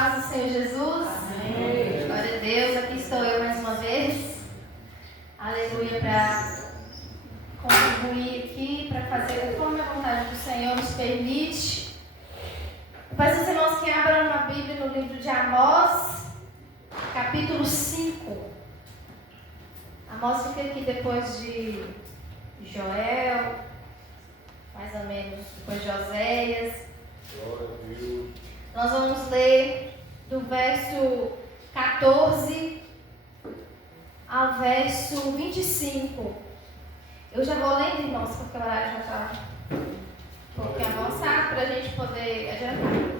paz do Senhor Jesus. Amém. Glória a Deus, aqui estou eu mais uma vez. Aleluia, para contribuir aqui, para fazer conforme a vontade do Senhor nos permite. Eu peço aos irmãos que abram uma Bíblia no livro de Amós, capítulo 5. Amós fica aqui depois de Joel, mais ou menos depois de Oséias. Glória a Deus. Nós vamos ler do verso 14 ao verso 25. Eu já vou lendo, irmãos, porque o horário já está um pouquinho avançado para a gente poder adiantar.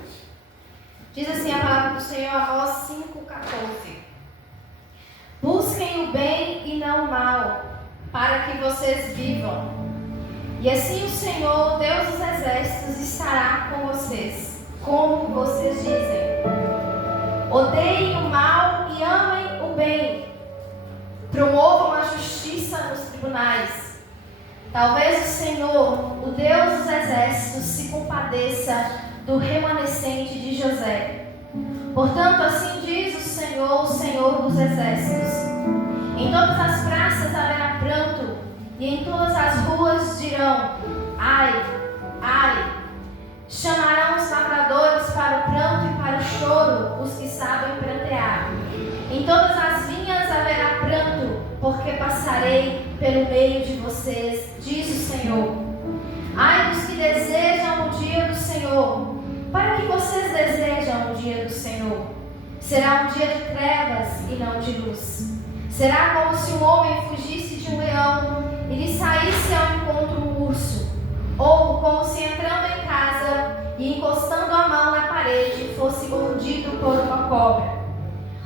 Diz assim a palavra do Senhor, Amós 5,14. Busquem o bem e não o mal, para que vocês vivam. E assim o Senhor, Deus dos exércitos, estará com vocês, como vocês dizem. Odeiem o mal e amem o bem. Promovam a justiça nos tribunais. Talvez o Senhor, o Deus dos exércitos, se compadeça do remanescente de José. Portanto, assim diz o Senhor dos exércitos. Em todas as praças haverá pranto, e em todas as ruas dirão: ai, ai. Chamarão os lavradores para o pranto e para o choro, os que sabem prantear. Em todas as vinhas haverá pranto, porque passarei pelo meio de vocês, diz o Senhor. Ai dos que desejam o dia do Senhor. Para que vocês desejam o dia do Senhor? Será um dia de trevas e não de luz. Será como se um homem fugisse de um leão e lhe saísse ao encontro um urso, ou como se entrando em casa e encostando a mão na parede fosse mordido por uma cobra.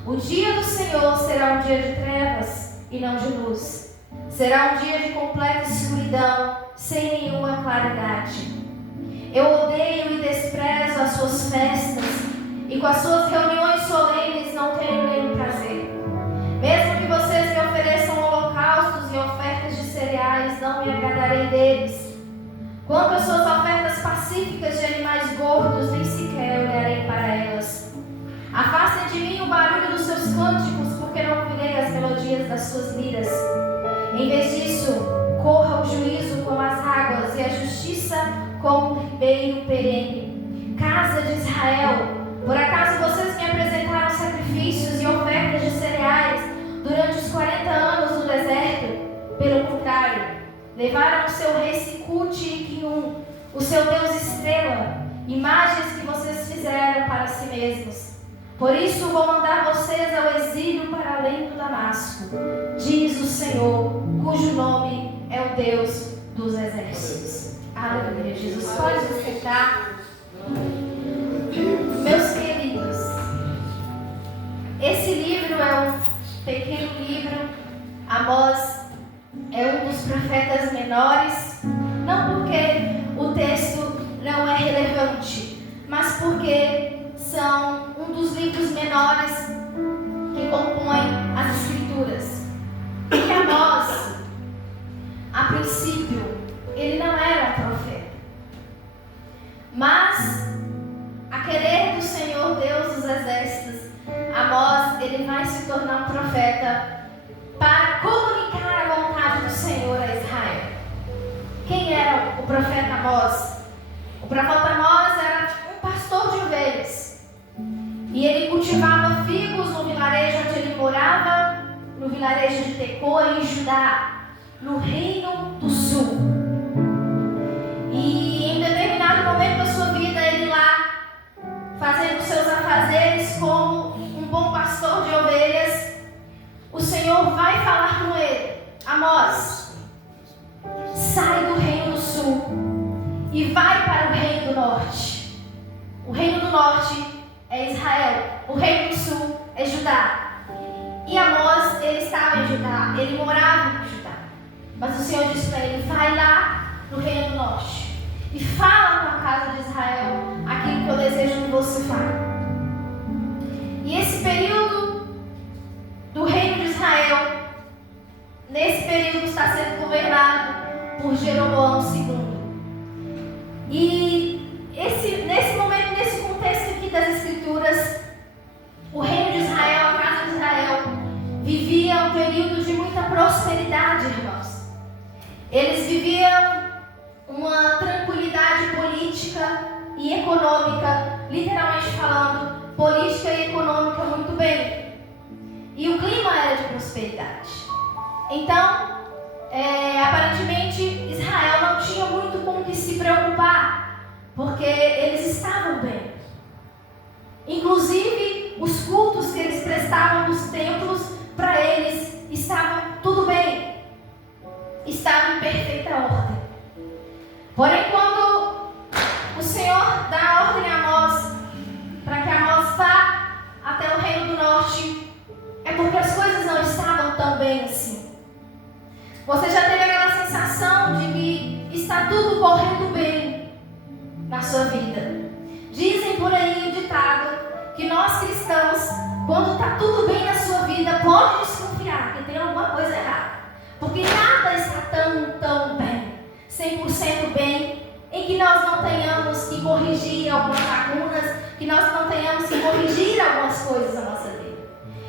O dia do Senhor será um dia de trevas e não de luz. Será um dia de completa escuridão, sem nenhuma claridade. Eu odeio e desprezo as suas festas, e com as suas reuniões solenes não tenho nenhum prazer. Mesmo que vocês me ofereçam holocaustos e ofertas de cereais, não me agradarei deles. Quanto às suas ofertas pacíficas de animais gordos, nem sequer olharei para elas. Afastem de mim o barulho dos seus cânticos, porque não ouvirei as melodias das suas liras. Em vez disso, corra o juízo como as águas e a justiça como um ribeiro perene. Casa de Israel, por acaso vocês me apresentaram sacrifícios e ofertas de cereais durante os 40 anos no deserto? Pelo contrário, levaram o seu rei Sicute e Quium, o seu deus estrela, imagens que vocês fizeram para si mesmos. Por isso vou mandar vocês ao exílio para além do Damasco, diz o Senhor, cujo nome é o Deus dos exércitos. Aleluia. Jesus, pode se sentar. Meus queridos, esse livro é um pequeno livro. Amós é um dos profetas menores, não porque o texto não é relevante, mas porque são um dos livros menores que compõem as Escrituras. E Amós, a princípio, ele não era profeta, mas a querer do Senhor Deus dos exércitos, Amós, ele vai se tornar um profeta para comunicar a vontade do Senhor a Israel. Quem era o profeta Amós? O profeta Amós era um pastor de ovelhas. E ele cultivava figos no vilarejo onde ele morava, no vilarejo de Tecoa, em Judá, no reino do sul. E em determinado momento da sua vida, ele lá, fazendo seus afazeres como um bom pastor de ovelhas, o Senhor vai falar com ele: Amós, sai do reino do sul e vai para o reino do norte. O reino do norte é Israel, o reino do sul é Judá. E Amós, ele estava em Judá, ele morava em Judá. Mas o Senhor disse para ele: vai lá no reino do norte e fala com a casa de Israel aquilo que eu desejo que você fale. E esse período do reino de Israel, nesse período está sendo governado por Jeroboão II. E nesse momento, nesse contexto aqui das Escrituras, Eles viviam uma tranquilidade política e econômica, literalmente falando, política e econômica muito bem. E o clima era de prosperidade. Então, aparentemente, Israel não tinha muito com o que se preocupar, porque eles estavam bem. Inclusive, os cultos que eles prestavam nos templos, para eles, estavam tudo bem. Estavam em perfeita ordem. Porém, quando o Senhor dá ordem a Amós, para que Amós vá até o reino do norte, é porque as coisas não estavam tão bem assim. Você já teve aquela sensação de que está tudo correndo bem na sua vida? Dizem por aí o ditado que nós cristãos, quando está tudo bem na sua vida, pode desconfiar que tem alguma coisa errada. Porque nada está tão bem, 100% bem, em que nós não tenhamos que corrigir algumas lacunas, que nós não tenhamos que corrigir algumas coisas na nossa vida.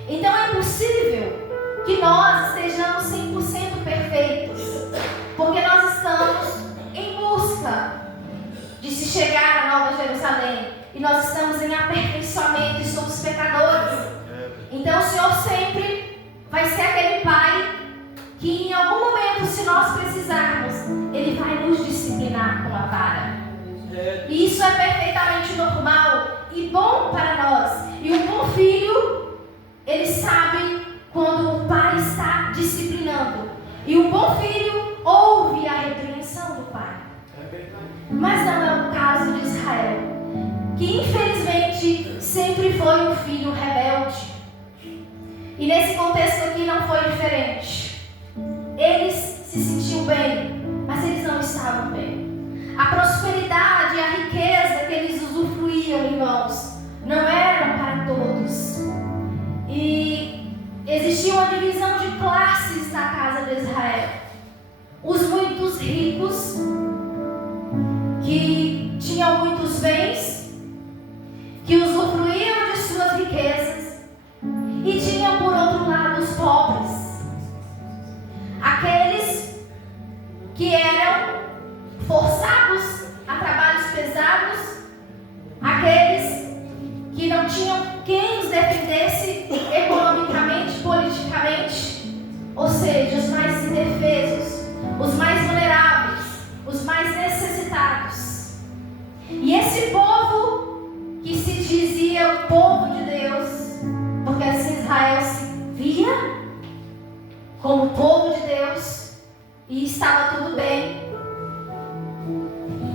Então é impossível que nós estejamos 100% perfeitos, porque nós estamos em busca de se chegar à Nova Jerusalém, e nós estamos em aperfeiçoamento e somos pecadores. Então o Senhor sempre vai ser aquele Pai que em algum momento, se nós precisarmos, Ele vai nos disciplinar com a vara. E isso é perfeitamente normal e bom para nós. E um bom filho, ele sabe quando o pai está disciplinando. E um bom filho ouve a repreensão do pai. Mas não é o caso de Israel, que infelizmente sempre foi um filho rebelde. E nesse contexto aqui não foi diferente. Eles se sentiam bem, mas eles não estavam bem. A prosperidade e a riqueza que eles usufruíam, irmãos, não eram para todos. E existia uma divisão de classes na casa de Israel. Os muitos ricos, que tinham muitos bens, que usufruíam de suas riquezas, e tinham por outro lado os pobres, aqueles que eram forçados a trabalhos pesados, aqueles que não tinham quem os defendesse economicamente, politicamente, ou seja, os mais indefesos, os mais vulneráveis, os mais necessitados. E esse povo que se dizia o povo de Deus, porque assim Israel se via como povo de Deus e estava tudo bem,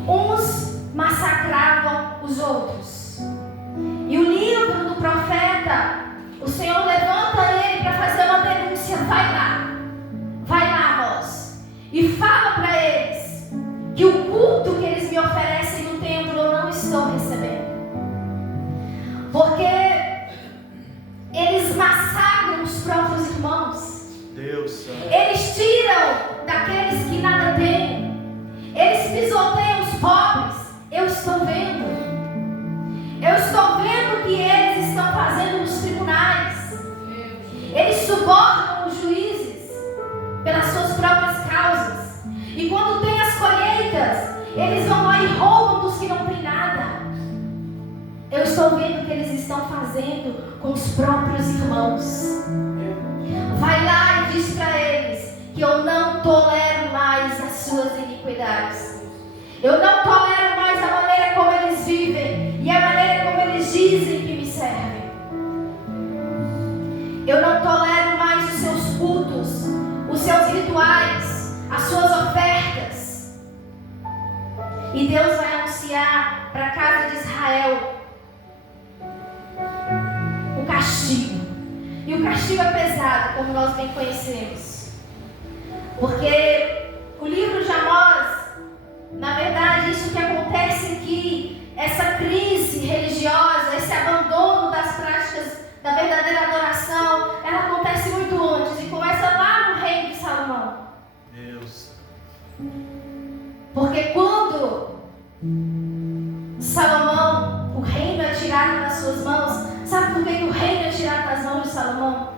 uns massacravam os outros. E o livro do profeta, o Senhor levanta ele para fazer uma denúncia. Vai lá, Amós, e fala para eles que o culto que eles me oferecem no templo eu não estou recebendo, porque eles massacram os próprios irmãos. Deus, eles tiram daqueles que nada têm. Eles pisoteiam os pobres. Eu estou vendo o que eles estão fazendo nos tribunais. Eles subornam os juízes pelas suas próprias causas. E quando tem as colheitas, eles vão lá e roubam dos que não têm nada. Eu estou vendo o que eles estão fazendo com os próprios irmãos. Vai lá e diz para eles que eu não tolero mais as suas iniquidades. Eu não tolero mais a maneira como eles vivem e a maneira como eles dizem que me servem. Eu não tolero mais os seus cultos, os seus rituais, as suas ofertas. E Deus vai anunciar para a casa de Israel o castigo. E o castigo é pesado, como nós bem conhecemos. Porque o livro de Amós, na verdade, isso que acontece aqui, essa crise religiosa, esse abandono das práticas da verdadeira adoração, ela acontece muito antes e começa lá no reino de Salomão. Deus. Porque quando Salomão, o reino é tirado das suas mãos, sabe por que o reino é tirado das mãos de Salomão?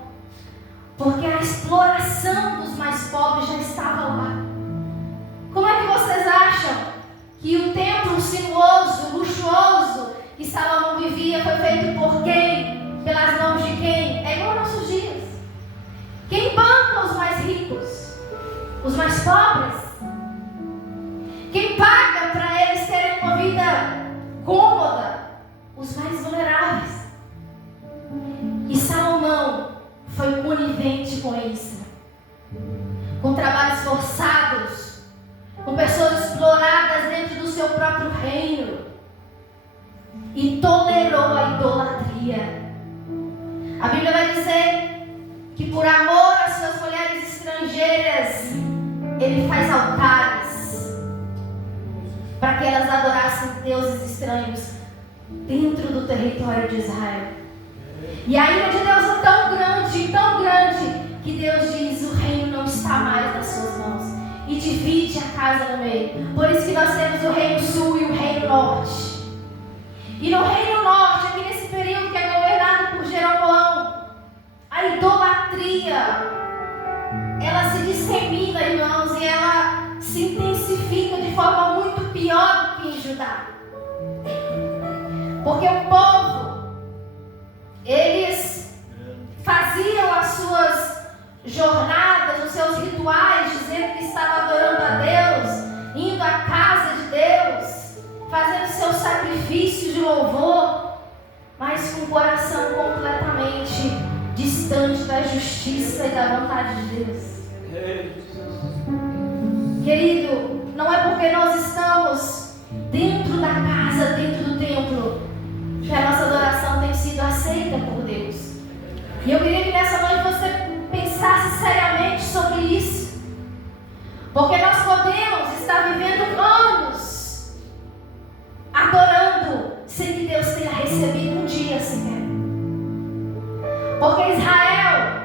Porque a exploração dos mais pobres já estava lá. que o templo sinuoso, luxuoso que Salomão vivia foi feito por quem? Pelas mãos de quem? É igual aos nossos dias. Quem banca os mais ricos? Os mais pobres? Quem paga para eles terem uma vida cômoda? Os mais vulneráveis. E Salomão foi conivente com isso. Com trabalhos forçados, com pessoas exploradas dentro do seu próprio reino. E tolerou a idolatria. A Bíblia vai dizer que por amor às suas mulheres estrangeiras, ele faz altares para que elas adorassem deuses estranhos dentro do território de Israel. E a ira de Deus é tão grande, que Deus diz: o reino não está mais nas suas mãos, e divide a casa no meio. Por isso que nós temos o reino sul e o reino norte. E no reino norte, aqui nesse período que é governado por Jeroboão, a idolatria, ela se dissemina, irmãos, e ela se intensifica de forma muito pior do que em Judá. Porque o povo, eles faziam as suas jornadas, os seus rituais, dizendo que estava adorando a Deus, indo à casa de Deus, fazendo seus sacrifícios de louvor, mas com o coração completamente distante da justiça e da vontade de Deus. Querido, não é porque nós estamos dentro da casa, dentro do templo, que a nossa adoração tem sido aceita por Deus. E eu queria que nessa noite você pensasse seriamente sobre isso. Porque nós podemos estar vivendo anos adorando sem que Deus tenha recebido um dia sequer. Porque Israel,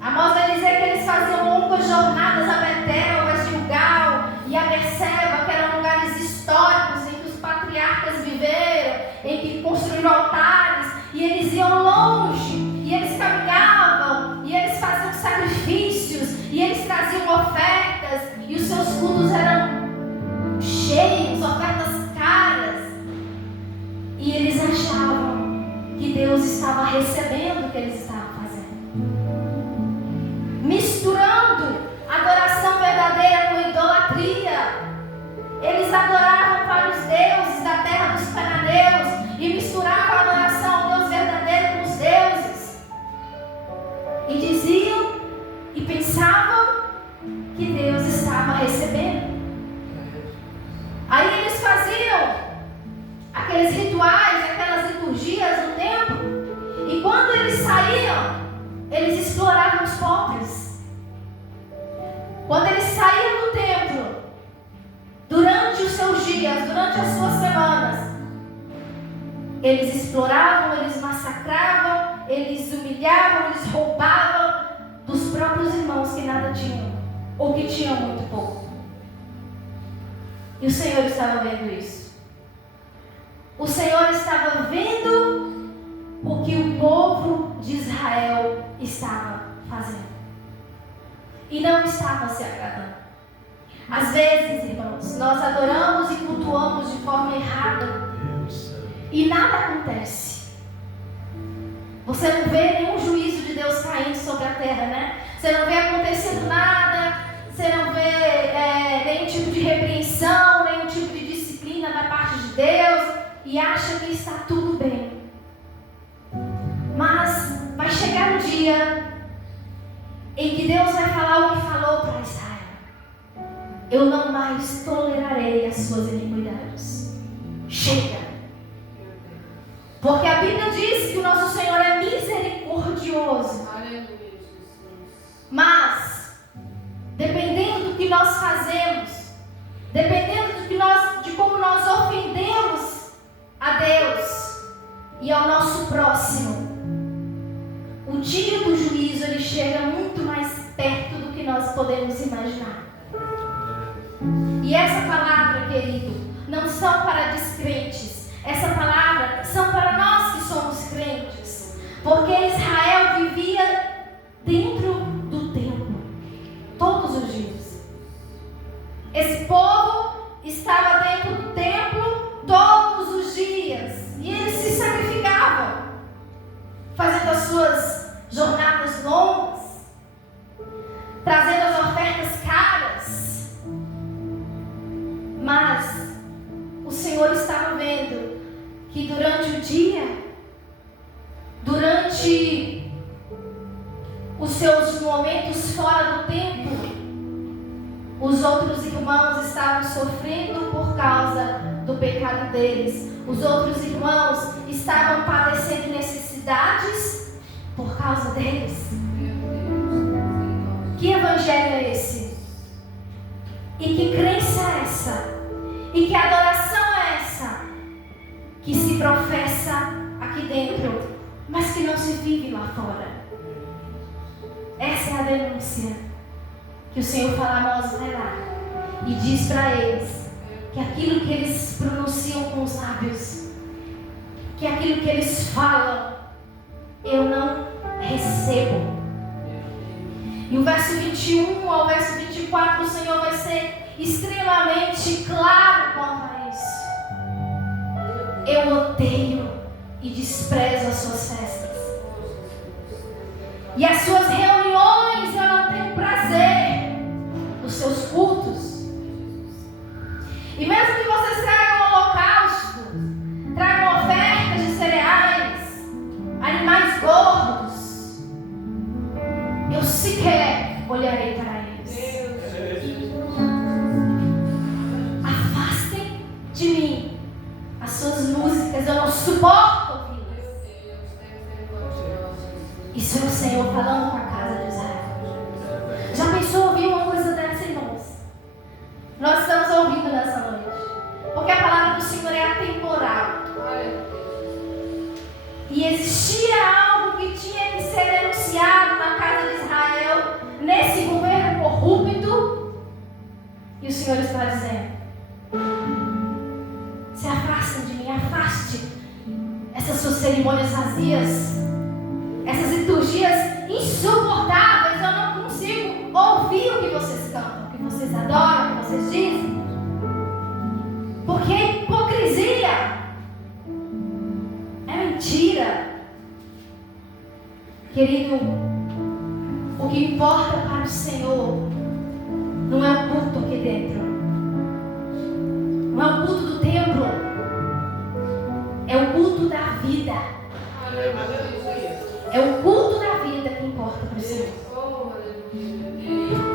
Amós vai dizer que eles faziam longas jornadas a Betel, a Gilgal e a Berseba, que eram lugares históricos em que os patriarcas viveram, em que construíram altares, e eles iam longe, e eles caminhavam, e eles faziam sacrifícios, e eles traziam ofertas, e os seus cultos eram cheios, ofertas caras, e eles achavam que Deus estava recebendo o que eles estavam fazendo, misturando adoração verdadeira com idolatria. Eles adoravam para os deuses da terra dos cananeus e misturavam a adoração ao Deus verdadeiro com os deuses, e diziam e pensavam que Deus estava recebendo. Aí eles faziam aqueles rituais, aquelas liturgias no templo, e quando eles saíam, eles exploravam os pobres. Quando eles saíam do templo, durante os seus dias, durante as suas semanas, eles exploravam, eles massacravam, eles humilhavam, eles roubavam dos próprios irmãos que nada tinham, ou que tinham muito pouco. E o Senhor estava vendo isso. O Senhor estava vendo o que o povo de Israel estava fazendo. E não estava se agradando. Às vezes, irmãos, nós adoramos e cultuamos de forma errada. E nada acontece. Você não vê nenhum juízo de Deus caindo sobre a terra, né? Você não vê acontecendo nada. Você não vê nenhum tipo de repreensão, nenhum tipo de disciplina da parte de Deus. E acha que está tudo bem. Mas vai chegar um dia em que Deus vai falar o que falou para Israel: eu não mais tolerarei as suas iniquidades. Chega. Porque a Bíblia diz que o nosso Senhor é misericordioso. Mas, dependendo do que nós fazemos, dependendo de como nós ofendemos a Deus e ao nosso próximo, o dia do juízo ele chega muito mais perto do que nós podemos imaginar. E essa palavra, querido, não são para descrentes. Essa palavra são para nós que somos crentes. Porque Israel vivia dentro do templo todos os dias. Esse povo estava dentro durante os seus momentos fora do templo, os outros irmãos estavam sofrendo por causa do pecado deles. Os outros irmãos estavam padecendo necessidades por causa deles. Que evangelho é esse? E que crença é essa? E que adoração é essa? Que se professa aqui dentro, mas que não se vive lá fora. Essa é a denúncia que o Senhor fala a nós, vai lá e diz para eles que aquilo que eles pronunciam com os lábios, que aquilo que eles falam, eu não recebo. E o verso 21 ao verso 24, o Senhor vai ser extremamente claro quanto a isso. Eu odeio e desprezo as suas festas. E as suas reuniões eu não tenho prazer nos seus cultos. E mesmo que vocês tragam holocausto, tragam ofertas de cereais, animais gordos, eu sequer olharei para eles. Afastem de mim as suas músicas, eu não suporto ouvi-las. Isso é o Senhor falando com a casa de Israel. Já pensou ouvir uma coisa dessa, irmãos? Nós estamos ouvindo nessa noite, porque a palavra do Senhor é atemporal. E existia algo que tinha que ser denunciado na casa de Israel, nesse governo corrupto, e o Senhor está dizendo: se afastem de mim, afaste essas suas cerimônias vazias, essas liturgias insuportáveis. Eu não consigo ouvir o que vocês cantam, o que vocês adoram, o que vocês dizem, porque é hipocrisia, é mentira. Querido, o que importa para o Senhor não é o culto aqui dentro, não é o culto do templo, é o culto da vida. É o culto da vida que importa para o Senhor.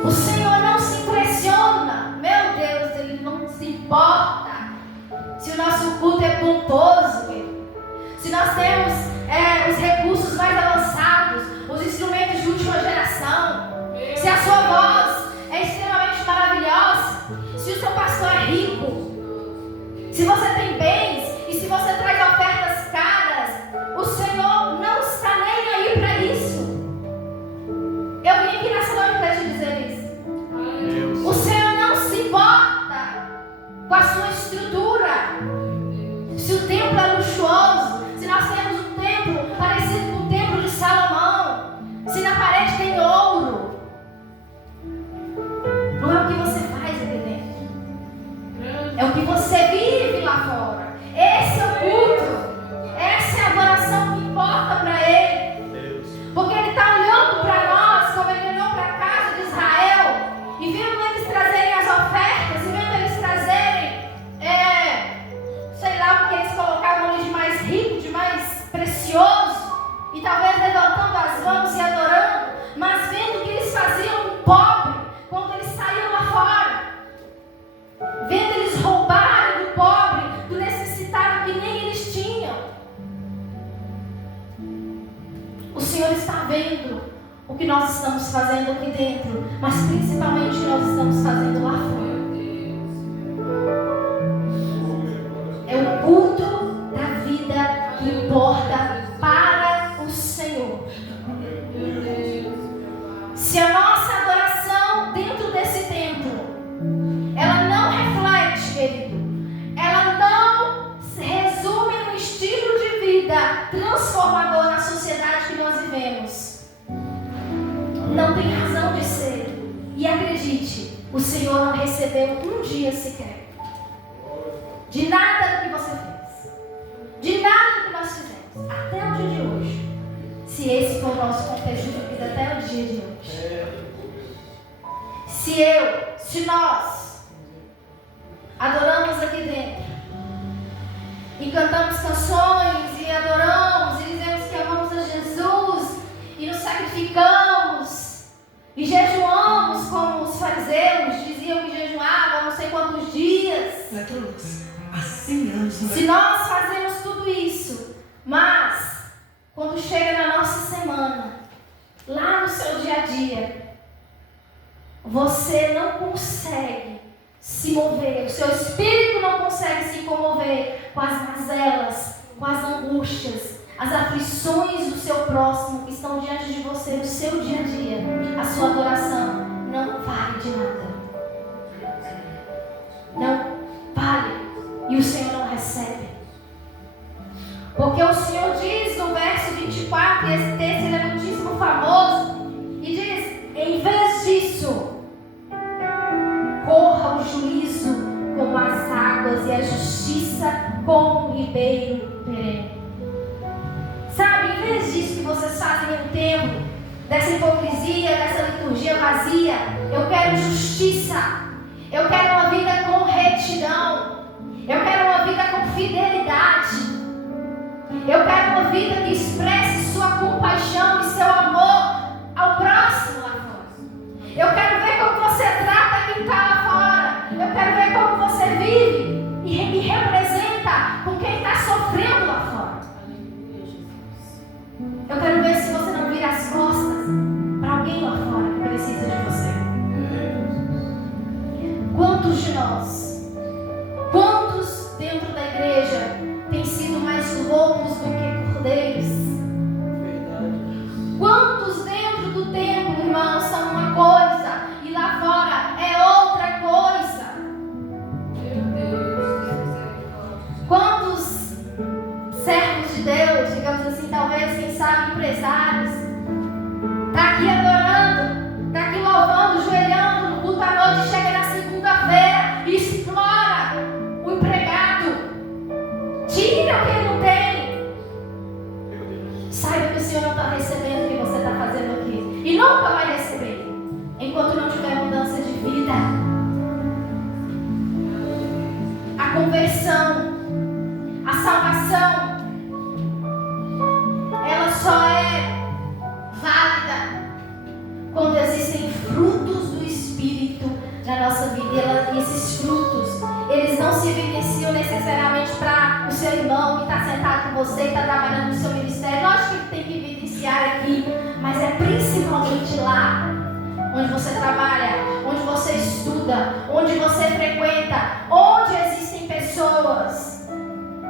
O Senhor não se impressiona, meu Deus, Ele não se importa se o nosso culto é pomposo, se nós temos os recursos mais avançados, os instrumentos de última geração, se a sua voz é extremamente maravilhosa, se o seu pastor é rico, se você tem bens e se você traz ofertas caras, o Senhor não está nem aí para isso. Eu vim aqui nessa noite para te dizer isso. O Senhor não se importa com a sua estrutura. Se o templo é luxuoso, se nós temos um templo parecido com o templo de Salomão, se na parede tem ouro, não é o que você faz aqui dentro, é o que você vive lá fora. Esse é o culto, essa é a adoração que importa para Ele, porque Ele está olhando para nós como Ele olhou para a casa de Israel, e vendo eles trazerem as ofertas, e vendo eles trazerem sei lá o que eles colocavam ali de mais rico, de mais precioso, e talvez levantando as mãos e adorando, mas vendo o que eles faziam no pobre quando eles saíam lá fora, vendo eles roubarem do pobre, do necessitado que nem eles tinham. O Senhor está vendo o que nós estamos fazendo aqui dentro, mas principalmente o que nós estamos fazendo lá fora. É o culto da vida que importa para o Senhor. Se a nossa adoração dentro desse templo, ela não reflete, querido, ela não se resume num estilo de vida transformador na sociedade que nós vivemos, não tem razão de ser. E acredite, o Senhor não recebeu um dia sequer de nada do que você fez, de nada do que nós fizemos até o dia de hoje, se esse for o nosso contexto de vida até o dia de hoje. Se nós adoramos aqui dentro e cantamos canções e adoramos e dizemos que amamos a Jesus, quando chega na nossa semana, lá no seu dia a dia, você não consegue se mover, o seu espírito não consegue se comover com as mazelas, com as angústias, as aflições do seu próximo que estão diante de você no seu dia a dia, a sua adoração não vale de nada. Não vale. E o Senhor não recebe. Porque o Senhor diz no verso 24, e esse texto ele é muitíssimo famoso, e diz: em vez disso, corra o juízo como as águas e a justiça como um ribeiro perene. Sabe, em vez disso que vocês fazem no templo, dessa hipocrisia, dessa liturgia vazia, eu quero justiça. Eu quero uma vida com retidão. Eu quero uma vida com fidelidade. Eu quero uma vida que expresse sua compaixão e seu amor ao próximo lá fora. Eu quero ver como você trata quem está lá fora. Eu quero ver como você vive e me representa com quem está sofrendo lá fora. Eu quero ver se você não vira as costas para alguém lá fora que precisa de você. Quantos de nós, quantos dentro da igreja têm sido mais lobos do que cordeiros? Quantos dentro do templo, irmãos, são uma coisa e lá fora é outra coisa? Quantos servos de Deus, digamos assim, talvez, quem sabe, empresários, está aqui adorando, está aqui louvando, joelhando no culto à noite, chega na segunda-feira e explora o empregado, tira o que ele não tem. Saiba que o Senhor não está recebendo o que você está fazendo aqui, e nunca vai receber, enquanto não tiver mudança de vida. A conversão, a salvação, ela só é válida quando existem frutos do Espírito na nossa vida. E esses frutos, eles não se evidenciam necessariamente para o seu irmão que está sentado com você e está trabalhando no seu ministério. Lógico que ele tem que evidenciar aqui, mas é principalmente lá onde você trabalha, onde você estuda, onde você frequenta, onde existem pessoas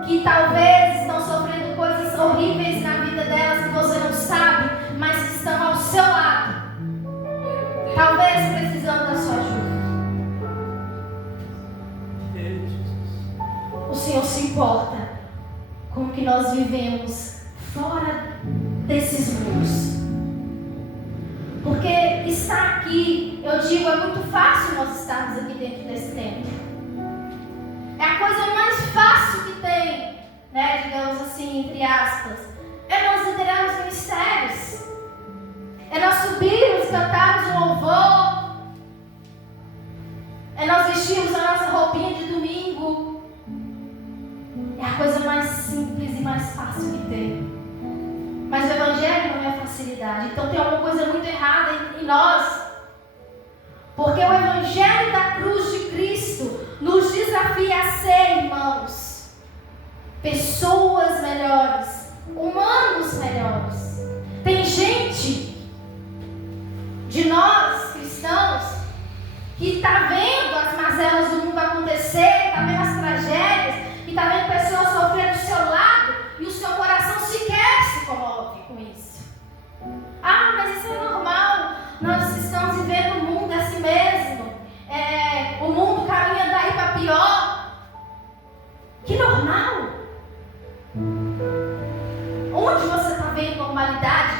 que talvez estão sofrendo coisas horríveis na vida delas que você não sabe, mas que estão ao seu lado, talvez precisando da sua ajuda. O Senhor se importa com o que nós vivemos fora desses muros. Porque estar aqui, eu digo, é muito fácil nós estarmos aqui dentro desse templo. É a coisa mais fácil que tem, né, digamos assim, entre aspas, é nós liderarmos ministérios, é nós subirmos, cantarmos um louvor, é nós vestirmos a nossa roupinha de domingo. É a coisa mais simples e mais fácil que tem. Mas o Evangelho não é facilidade. Então tem alguma coisa muito errada em nós. Porque o Evangelho da cruz de Cristo nos desafia a ser, irmãos, pessoas melhores, humanos melhores. Tem gente de nós, cristãos, que está vendo as mazelas do mundo acontecer, está vendo as tragédias, e está vendo pessoas sofrendo do seu lado, e o seu coração sequer se comove com isso. Ah, mas isso é normal, nós estamos vivendo um mundo assim mesmo, o mundo caminha daí para pior. Que normal? Onde você está vendo normalidade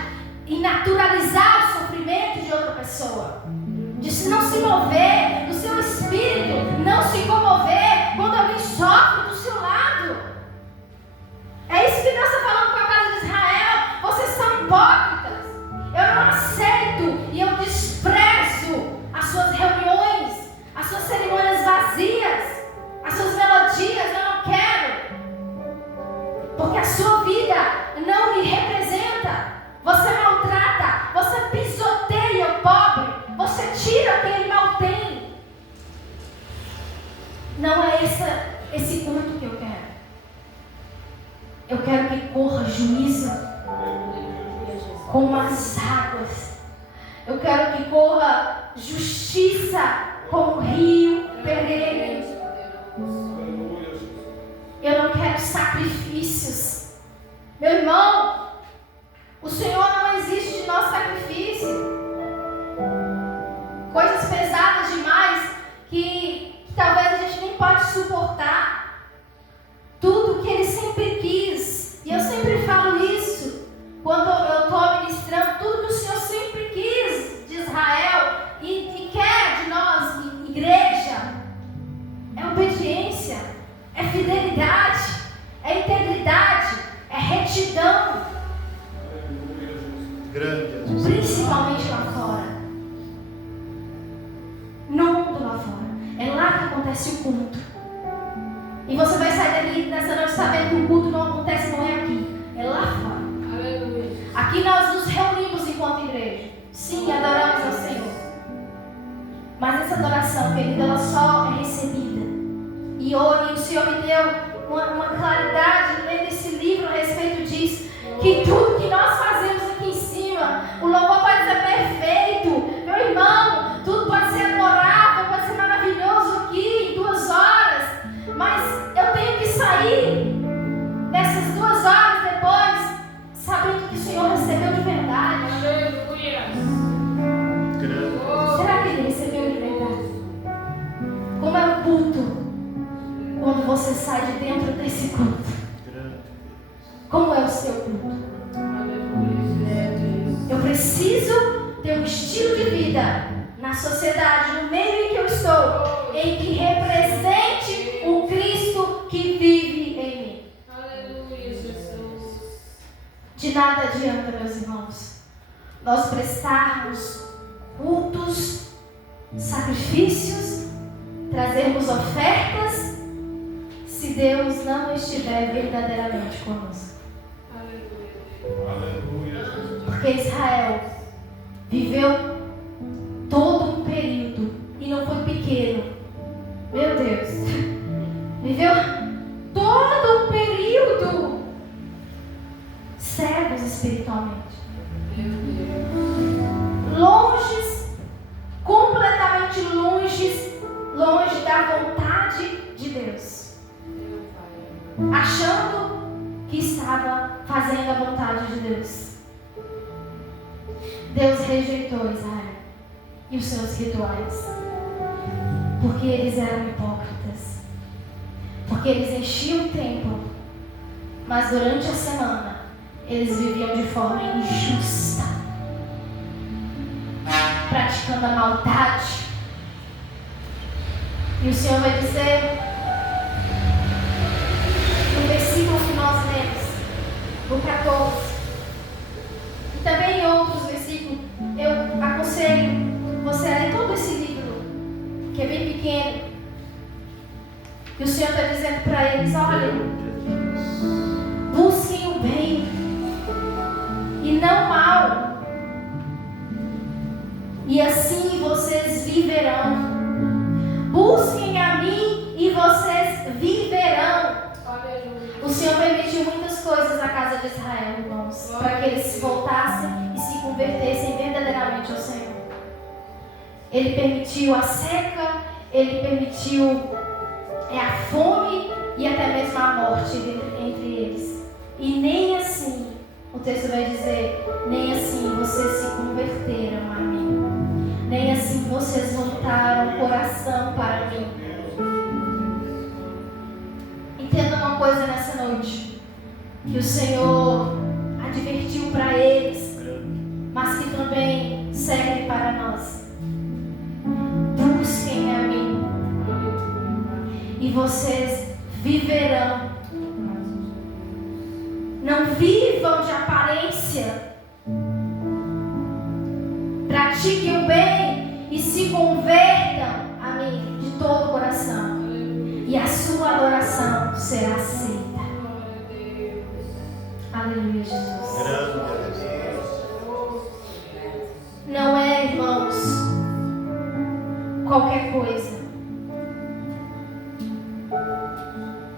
em naturalizar o sofrimento de outra pessoa? De não se mover, do seu espírito não se comover quando alguém sofre do seu lado. É isso que Deus está falando com a casa de Israel. Vocês são hipócritas. Eu não aceito e eu desprezo as suas reuniões, as suas cerimônias vazias, as suas melodias. Eu não quero, porque a sua vida não me representa. Você maltrata, você pisoteia o pobre, você tira o que ele mal tem. Não é esse culto que eu quero. Eu quero que corra juízo. como as águas. Eu quero que corra justiça como o rio vermelho. Eu não quero sacrifícios. Meu irmão, o Senhor não existe de nosso sacrifício. Coisas pesadas demais que talvez a gente nem pode suportar. Tudo que Ele sempre quis. E eu sempre falo isso quando eu estou ministrando. Tudo que o Senhor sempre quis de Israel e quer de nós, igreja, é obediência, é fidelidade, é integridade, é retidão. Grande Jesus. Principalmente lá fora. No mundo lá fora. É lá que acontece o culto. E você vai sair dali nessa noite sabendo que o culto não acontece, não é aqui. É lá fora. Aleluia. Aqui nós nos reunimos enquanto igreja. Sim, adoramos ao Senhor. Mas essa adoração, querida, ela só é recebida. E hoje o Senhor me deu uma claridade lendo esse livro a respeito disso. Que tudo que nós fazemos aqui em cima, o louvor pode ser perfeito. Meu irmão, tudo pode ser adorável, pode ser maravilhoso aqui em 2 horas. Mas eu tenho que sair dessas 2 horas depois, sabendo que o Senhor recebeu de verdade. Aleluia. Será que Ele recebeu de verdade? Como é o culto quando você sai de dentro desse culto? Como é o seu culto? Eu preciso ter um estilo de vida na sociedade, no meio em que eu estou, em que represente o Cristo que vive em mim. Aleluia, Jesus. De nada adianta, meus irmãos, nós prestarmos cultos, sacrifícios, trazermos ofertas, se Deus não estiver verdadeiramente conosco. Porque Israel viveu todo um período, e não foi pequeno, meu Deus, viveu todo um período cegos espiritualmente, longes, completamente longe da vontade de Deus, achando que estava fazendo a vontade de Deus. Deus rejeitou Israel e os seus rituais, porque eles eram hipócritas, porque eles enchiam o templo, mas durante a semana eles viviam de forma injusta, praticando a maldade. E o Senhor vai dizer no versículo que nós lemos, no 14, e também em outros versículos, eu aconselho você a ler todo esse livro, que é bem pequeno, que o Senhor está dizendo para eles: olha, busquem o bem e não o mal, e assim vocês viverão. Busquem a mim e vocês viverão. O Senhor permitiu muitas coisas na casa de Israel, irmãos, para que eles se voltassem e se convertessem verdadeiramente ao Senhor. Ele permitiu a seca, Ele permitiu a fome e até mesmo a morte entre eles. E nem assim, o texto vai dizer, nem assim vocês se converteram a mim. Nem assim vocês voltaram o coração para mim. Entenda uma coisa nessa noite, que o Senhor advertiu para eles, mas que também serve para nós. Busquem a mim e vocês viverão. Não vivam de aparência. Pratiquem o bem e se convertam a mim de todo o coração. E a sua adoração será aceita. Aleluia, Jesus. Não é, irmãos, qualquer coisa.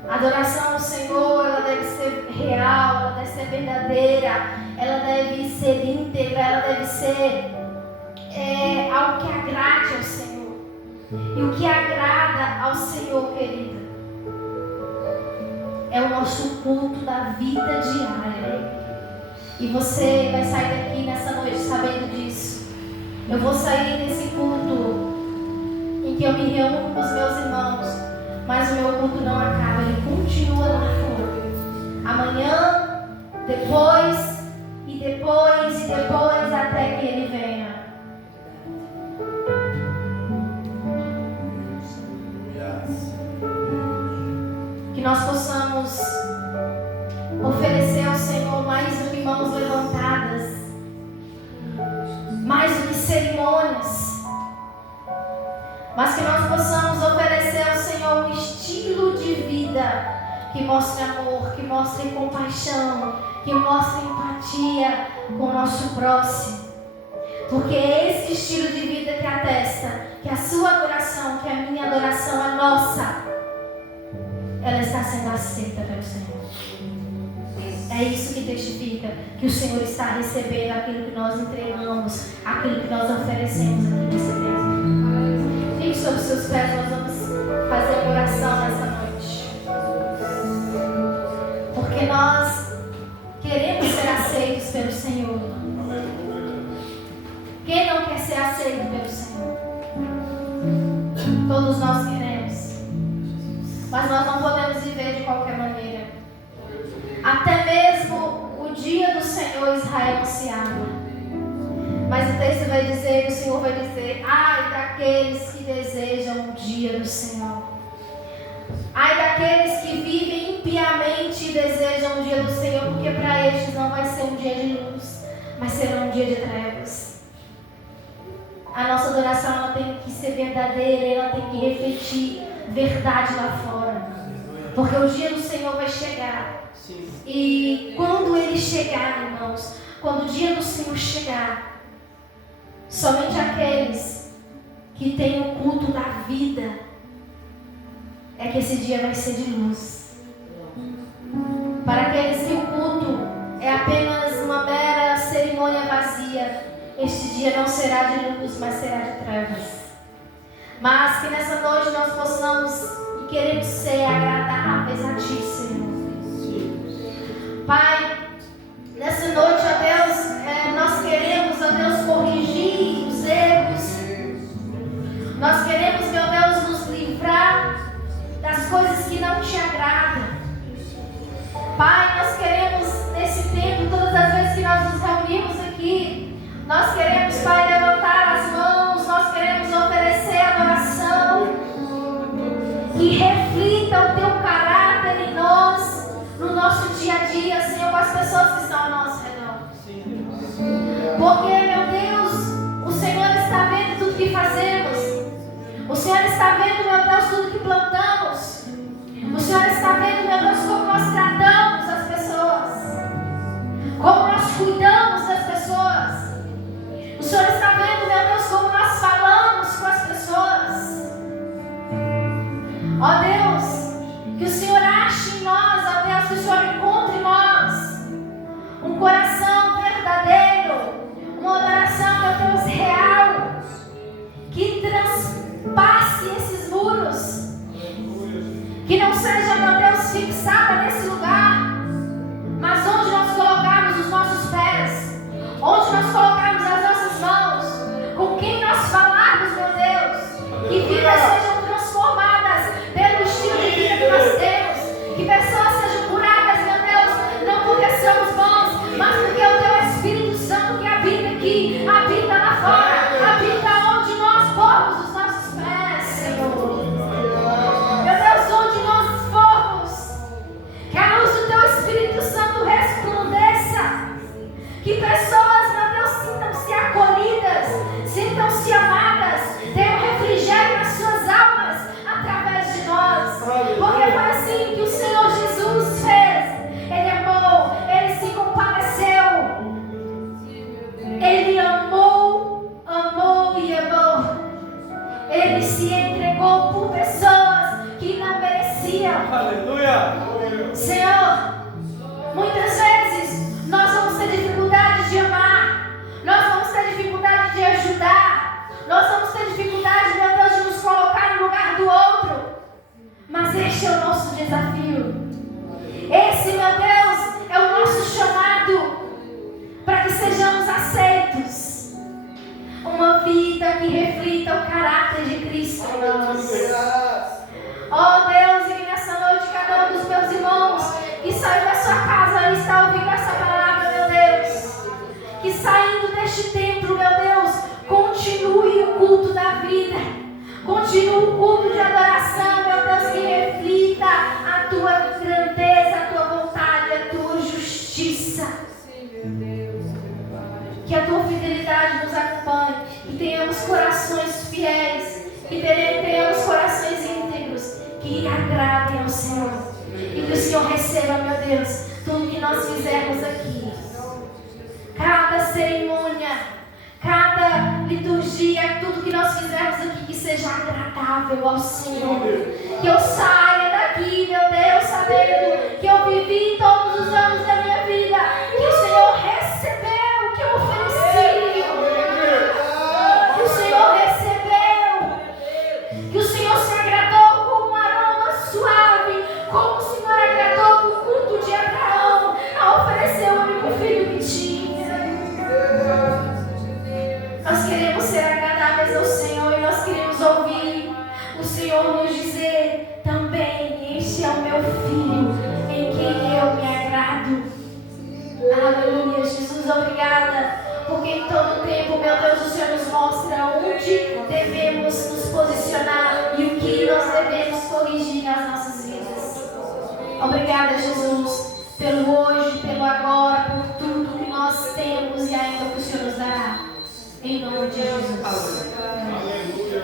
A adoração ao Senhor, ela deve ser real, ela deve ser verdadeira, ela deve ser fazer algo que agrade ao Senhor. E o que agrada ao Senhor, querida, é o nosso culto da vida diária. E você vai sair daqui nessa noite sabendo disso. Eu vou sair desse culto em que eu me reúno com os meus irmãos, mas o meu culto não acaba, ele continua lá fora. Amanhã, depois, até que ele venha. Que nós possamos oferecer ao Senhor mais do que mãos levantadas, mais do que cerimônias, mas que nós possamos oferecer ao Senhor um estilo de vida que mostre amor, que mostre compaixão, que mostre empatia com o nosso próximo. Porque é esse estilo de vida que atesta que a sua adoração, que a minha adoração, a nossa, ela está sendo aceita pelo Senhor. É isso que testifica que o Senhor está recebendo aquilo que nós entregamos, aquilo que nós oferecemos aqui nesse tempo. Fique sobre os seus pés, nós vamos fazer uma oração nessa noite. Porque nós queremos ser aceitos pelo Senhor. Quem não quer ser aceito pelo Senhor? Todos nós queremos. Mas nós não podemos viver de qualquer maneira. Até mesmo o dia do Senhor Israel anunciava. Mas o texto vai dizer, o Senhor vai dizer: ai daqueles que desejam o dia do Senhor. Ai daqueles que vivem impiamente e desejam o dia do Senhor, porque para estes não vai ser um dia de luz, mas será um dia de trevas. A nossa adoração ela tem que ser verdadeira, ela tem que refletir verdade lá fora. Porque o dia do Senhor vai chegar. Sim. E quando ele chegar, irmãos, quando o dia do Senhor chegar, somente aqueles que têm o culto da vida é que esse dia vai ser de luz. Para aqueles que o culto é apenas uma mera cerimônia vazia, este dia não será de luz, mas será de trevas. Mas que nessa noite nós possamos e queremos ser agradáveis a Ti, Senhor. Pai, nessa noite, ó Deus, nós queremos, ó Deus, corrigir os erros. Nós queremos, meu Deus, nos livrar das coisas que não Te agradam. Pai, nós queremos, nesse tempo, todas as vezes que nós nos reunimos aqui, nós queremos, Pai, levantar as mãos, nós queremos oferecer adoração que reflita o Teu caráter em nós, no nosso dia a dia, Senhor, com as pessoas que estão ao nosso redor. Porque, meu Deus, o Senhor está vendo tudo que fazemos. O Senhor está vendo, meu Deus, tudo que plantamos. O Senhor está vendo, meu Deus, como nós tratamos as pessoas, como nós cuidamos das pessoas. O Senhor está vendo, meu Deus, como nós falamos com as pessoas. Ó Deus, que o Senhor ache em nós, ó Deus, que o Senhor encontre em nós um coração verdadeiro, uma adoração, meu Deus, real, que transpasse esses muros, que não seja, meu Deus, fixada nesse lugar, mas onde nós colocarmos os nossos pés, onde nós colocarmos as nossas mãos, com quem nós falarmos, meu Deus, que vidas sejam transformadas pelo estilo de vida que nós temos, que pessoas sejam curadas, meu Deus, que reflita o caráter de Cristo em nós. Oh Deus, e nessa noite cada um dos meus irmãos que saiu da sua casa e está ouvindo essa palavra, meu Deus, que saindo deste templo, meu Deus, continue o culto da vida, continue o culto de adoração, meu Deus, que reflita a tua grandeza, a tua vontade, a tua justiça. Que a tua fidelidade nos acompanhe, que tenhamos corações fiéis, que tenhamos corações íntegros, que agradem ao Senhor. E que o Senhor receba, meu Deus, tudo que nós fizermos aqui. Cada cerimônia, cada liturgia, tudo que nós fizermos aqui, que seja agradável ao Senhor. Que eu saia daqui, meu Deus, sabendo que eu vivi todos os anos da minha vida, que o Senhor recebeu o que eu ofereci. Que o Senhor recebeu. Que o Senhor se agradou com um aroma suave, como o Senhor agradou com o culto de Abraão, a oferecer o único filho que tinha. Nós queremos ser agradáveis ao Senhor e nós queremos ouvir o Senhor nos dizer também: este é o meu filho em quem eu me agrado. Aleluia, Jesus, obrigada, porque em todo tempo, meu Deus, o Senhor nos mostra onde devemos nos posicionar e o que nós devemos corrigir nas nossas vidas. Obrigada, Jesus, pelo hoje, pelo agora, por tudo que nós temos e ainda que o Senhor nos dará. Em nome de Jesus. Aleluia.